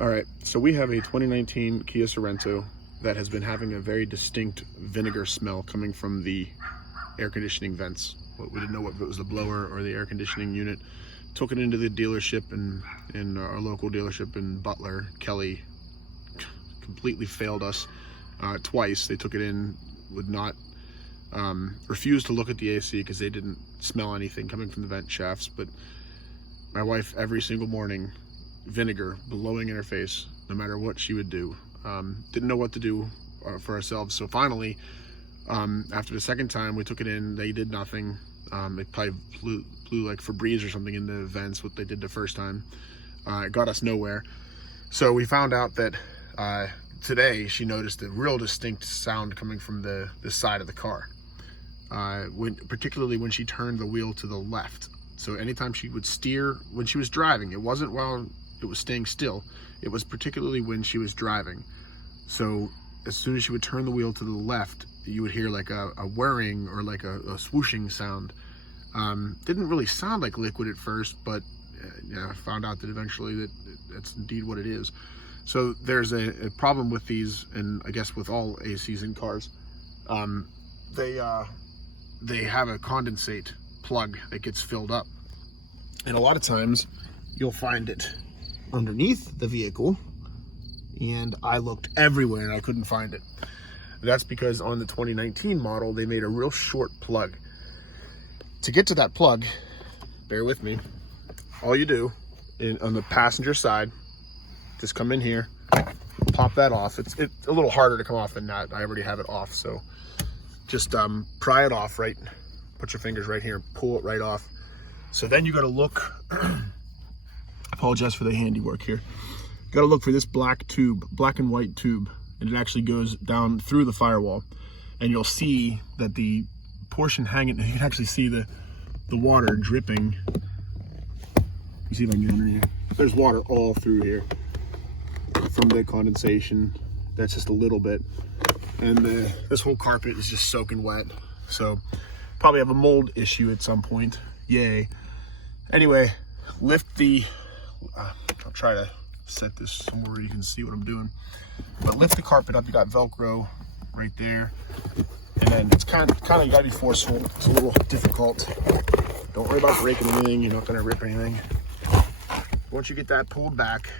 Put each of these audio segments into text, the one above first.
All right, so we have a 2019 Kia Sorrento that has been having a very distinct vinegar smell coming from the air conditioning vents. We didn't know if it was the blower or the air conditioning unit. Took it into the dealership in our local dealership in Butler. Kelly completely failed us twice. They took it in, would not refuse to look at the AC because they didn't smell anything coming from the vent shafts. But my wife, every single morning, vinegar blowing in her face, no matter what she would do. Didn't know what to do for ourselves. So finally, after the second time we took it in, they did nothing. It probably blew like Febreze or something in the vents, what they did the first time. It got us nowhere. So we found out that today she noticed a real distinct sound coming from the side of the car. Particularly when she turned the wheel to the left. So anytime she would steer, when she was driving, it wasn't while it was staying still, it was particularly when she was driving. So as soon as she would turn the wheel to the left, you would hear like a whirring or like a swooshing sound. Didn't really sound like liquid at first, but I found out that eventually that's indeed what it is. So there's a problem with these, and I guess with all ACs in cars. They have a condensate plug that gets filled up, and a lot of times you'll find it underneath the vehicle, and I looked everywhere and I couldn't find it. That's because on the 2019 model they made a real short plug. To get to that plug, bear with me, all you do on the passenger side, just come in here, pop that off. It's a little harder to come off than that. I already have it off, so just pry it off, right? Put your fingers right here and pull it right off. So then you got to look, apologize for the handiwork here. You got to look for this black tube, black and white tube, and it actually goes down through the firewall. And you'll see that the portion hanging, you can actually see the water dripping. You see if I can get under here. There's water all through here from the condensation. That's just a little bit. And this whole carpet is just soaking wet. So probably have a mold issue at some point. Yay. Anyway, lift the, I'll try to set this somewhere where you can see what I'm doing. But lift the carpet up. You got Velcro right there. And then it's kind of you gotta be forceful. It's a little difficult. Don't worry about breaking anything. You're not gonna rip anything. Once you get that pulled back,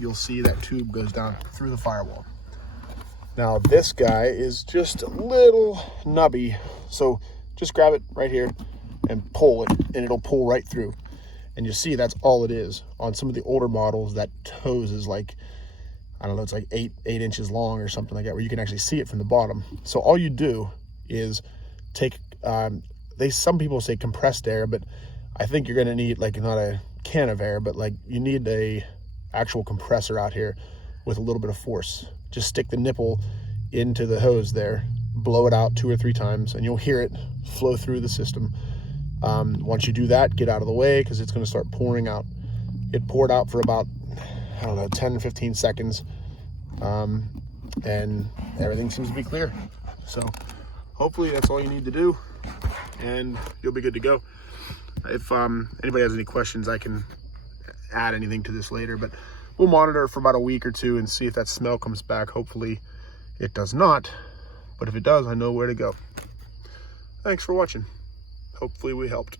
you'll see that tube goes down through the firewall. Now this guy is just a little nubby. So just grab it right here and pull it, and it'll pull right through. And you see that's all it is. On some of the older models, that hose is like, I don't know, it's like eight inches long or something like that, where you can actually see it from the bottom. So all you do is take, some people say compressed air, but I think you're gonna need like not a can of air, but like you need a actual compressor out here with a little bit of force. Just stick the nipple into the hose there, blow it out 2 or 3 times, and you'll hear it flow through the system. Once you do that, get out of the way because it's going to start pouring out. It poured out for about, I don't know, 10 or 15 seconds, and everything seems to be clear. So hopefully that's all you need to do, and you'll be good to go. If anybody has any questions, I can add anything to this later, but we'll monitor it for about a week or 2 and see if that smell comes back. Hopefully it does not, but if it does, I know where to go. Thanks for watching. Hopefully we helped.